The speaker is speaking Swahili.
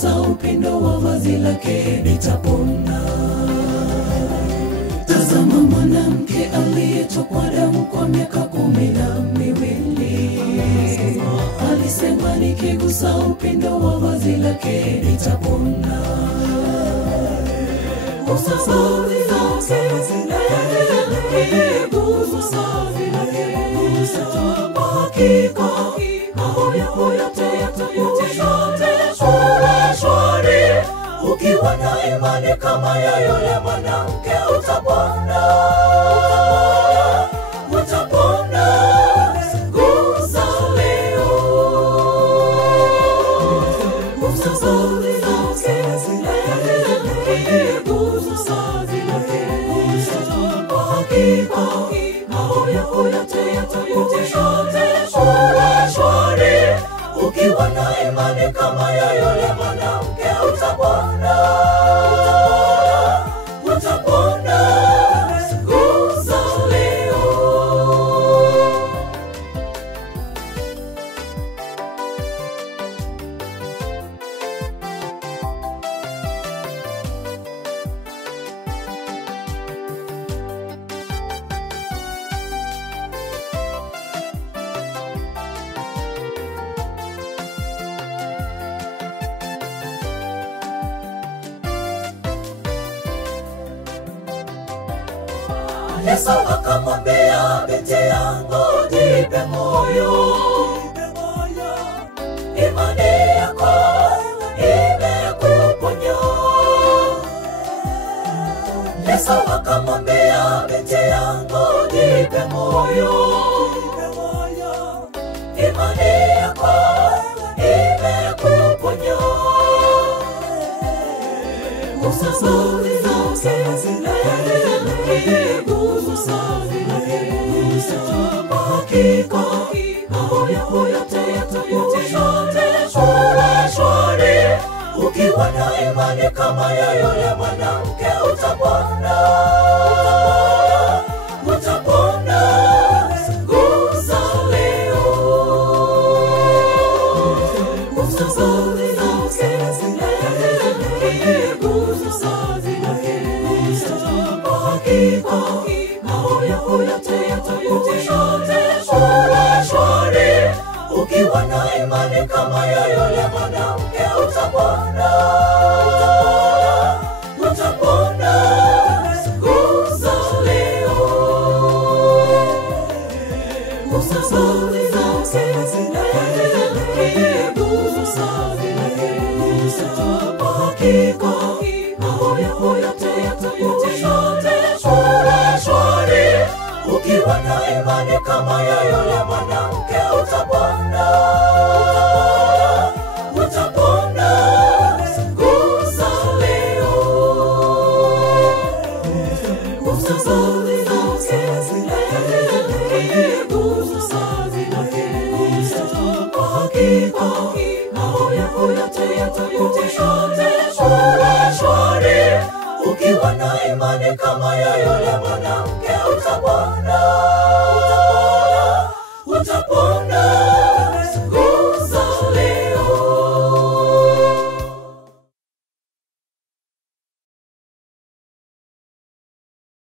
nikigusa upindo wa vazi lake nitapona. Tazama mwanamke aliyetokwa damu kwa miaka 12. Alisema nikigusa upindo wa vazi lake nitapona. Gusa vazi lake, gusa vazi lake, kwa hakika mambo yako yote yatakuwa shwari. Ukiwa na imani kama ya yule mwanamke utapona. Utapona. Gusa leo. Gusa vazi lake, gusa vazi lake, kwa hakika mambo yako yote yatakuwa shwari. Ukiwa na imani kama ya yule mwanamke utapona. Utapona. Gusa leo. Yesu akamwambia, binti yangu jipe moyo, imani yako imekuponya. Yesu akamwambia, binti yangu jipe moyo, imani yako imekuponya. Gusa vazi lake, gusa vazi lake, kwa hakika mambo yako yote yatakuwa shwari. Ukiwa na imani kama ya yule mwanamke utapona. Utapona. Gusa leo. Gusa vazi lake, gusa vazi lake, kwa hakika mambo yako yote yatakuwa shwari. Ukiwa na imani kama ya yule mwanamke utapona. Utapona. Gusa leo. Gusa vazi lake, gusa vazi lake, kwa hakika mambo yako yote yatakuwa shwari. Ukiwa na imani kama ya yule mwanamke utapona. Utapona. Gusa leo. Gusa vazi lake, gusa vazi lake, kwa hakika mambo yako yote yatakuwa shwari. Ukiwa na imani kama ya yule mwanamke utapona.